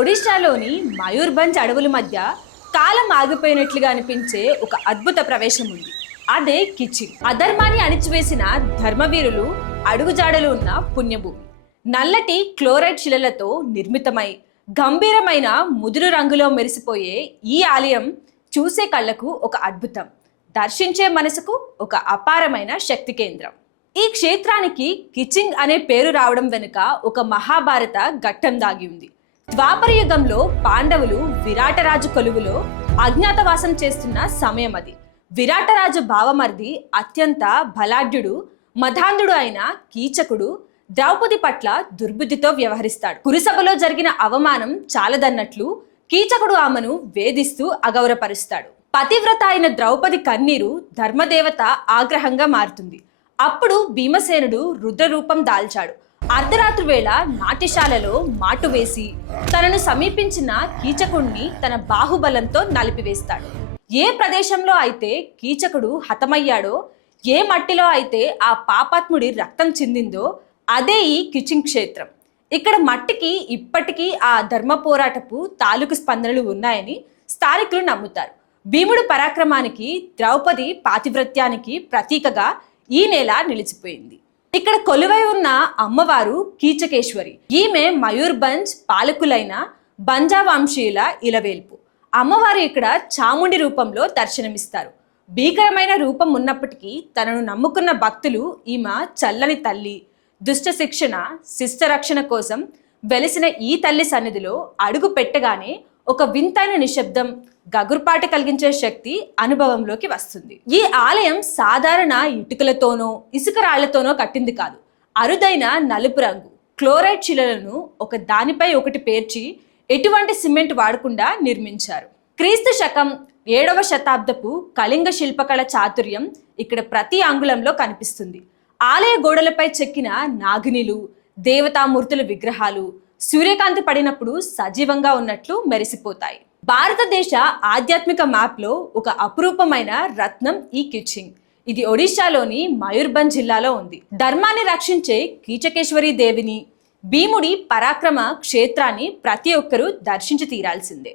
ఒడిశాలోని మయూర్భంజ్ అడవుల మధ్య కాలం ఆగిపోయినట్లుగా అనిపించే ఒక అద్భుత ప్రవేశం ఉంది. అదే కిచిన్. అధర్మాన్ని అణిచివేసిన ధర్మవీరులు అడుగుజాడలు ఉన్న పుణ్యభూమి. నల్లటి క్లోరైడ్ శిలలతో నిర్మితమై గంభీరమైన ముదురు రంగులో మెరిసిపోయే ఈ ఆలయం చూసే కళ్ళకు ఒక అద్భుతం, దర్శించే మనసుకు ఒక అపారమైన శక్తి కేంద్రం. ఈ క్షేత్రానికి కిచింగ్ అనే పేరు రావడం వెనుక ఒక మహాభారత ఘట్టం దాగి ఉంది. ద్వాపర యుగంలో పాండవులు విరాటరాజు కొలువులో అజ్ఞాతవాసం చేస్తున్న సమయం అది. విరాటరాజు భావమర్ది అత్యంత బలాఢ్యుడు, మధాంధుడు అయిన కీచకుడు ద్రౌపది పట్ల దుర్బుద్ధితో వ్యవహరిస్తాడు. కురుసభలో జరిగిన అవమానం చాలదన్నట్లు కీచకుడు ఆమెను వేధిస్తూ అగౌరపరుస్తాడు. పతివ్రత అయిన ద్రౌపది కన్నీరు ధర్మదేవత ఆగ్రహంగా మారుతుంది. అప్పుడు భీమసేనుడు రుద్రరూపం దాల్చాడు. అర్ధరాత్రి వేళ నాట్యశాలలో మాటు వేసి తనను సమీపించిన కీచకుడిని తన బాహుబలంతో నలిపివేస్తాడు. ఏ ప్రదేశంలో అయితే కీచకుడు హతమయ్యాడో, ఏ మట్టిలో అయితే ఆ పాపాత్ముడి రక్తం చిందిందో అదే ఈ కిచింగ్ క్షేత్రం. ఇక్కడ మట్టికి ఇప్పటికీ ఆ ధర్మ పోరాటపు తాలూకు స్పందనలు ఉన్నాయని స్థానికులు నమ్ముతారు. భీముడు పరాక్రమానికి, ద్రౌపది పాతివ్రత్యానికి ప్రతీకగా ఈ నేల నిలిచిపోయింది. ఇక్కడ కొలువై ఉన్న అమ్మవారు కీచకేశ్వరి. ఈమె మయూర్భంజ్ పాలకులైన బంజా వంశీయుల ఇలవేల్పు. అమ్మవారు ఇక్కడ చాముండి రూపంలో దర్శనమిస్తారు. భీకరమైన రూపం ఉన్నప్పటికీ తనను నమ్ముకున్న భక్తులు ఈమె చల్లని తల్లి, దుష్ట శిక్షణ, శిష్ట రక్షణ కోసం వెలిసిన ఈ తల్లి సన్నిధిలో అడుగు పెట్టగానే ఒక వింతైన నిశ్శబ్దం, గగుర్పాటు కలిగించే శక్తి అనుభవంలోకి వస్తుంది. ఈ ఆలయం సాధారణ ఇటుకలతోనో ఇసుక రాళ్లతోనో కట్టింది కాదు. అరుదైన నలుపు రంగు క్లోరైడ్ శిలలను ఒక దానిపై ఒకటి పేర్చి ఎటువంటి సిమెంట్ వాడకుండా నిర్మించారు. క్రీస్తు శకం 7వ శతాబ్దపు కళింగ శిల్పకళ చాతుర్యం ఇక్కడ ప్రతి అంగుళంలో కనిపిస్తుంది. ఆలయ గోడలపై చెక్కిన నాగినిలు, దేవతామూర్తుల విగ్రహాలు సూర్యకాంతి పడినప్పుడు సజీవంగా ఉన్నట్లు మెరిసిపోతాయి. భారతదేశ ఆధ్యాత్మిక మ్యాప్లో ఒక అపురూపమైన రత్నం ఈ కిచింగ్. ఇది ఒడిశాలోని మయూర్భంజ్ జిల్లాలో ఉంది. ధర్మాన్ని రక్షించే కీచకేశ్వరి దేవిని, భీముడి పరాక్రమ క్షేత్రాన్ని ప్రతి ఒక్కరూ దర్శించి తీరాల్సిందే.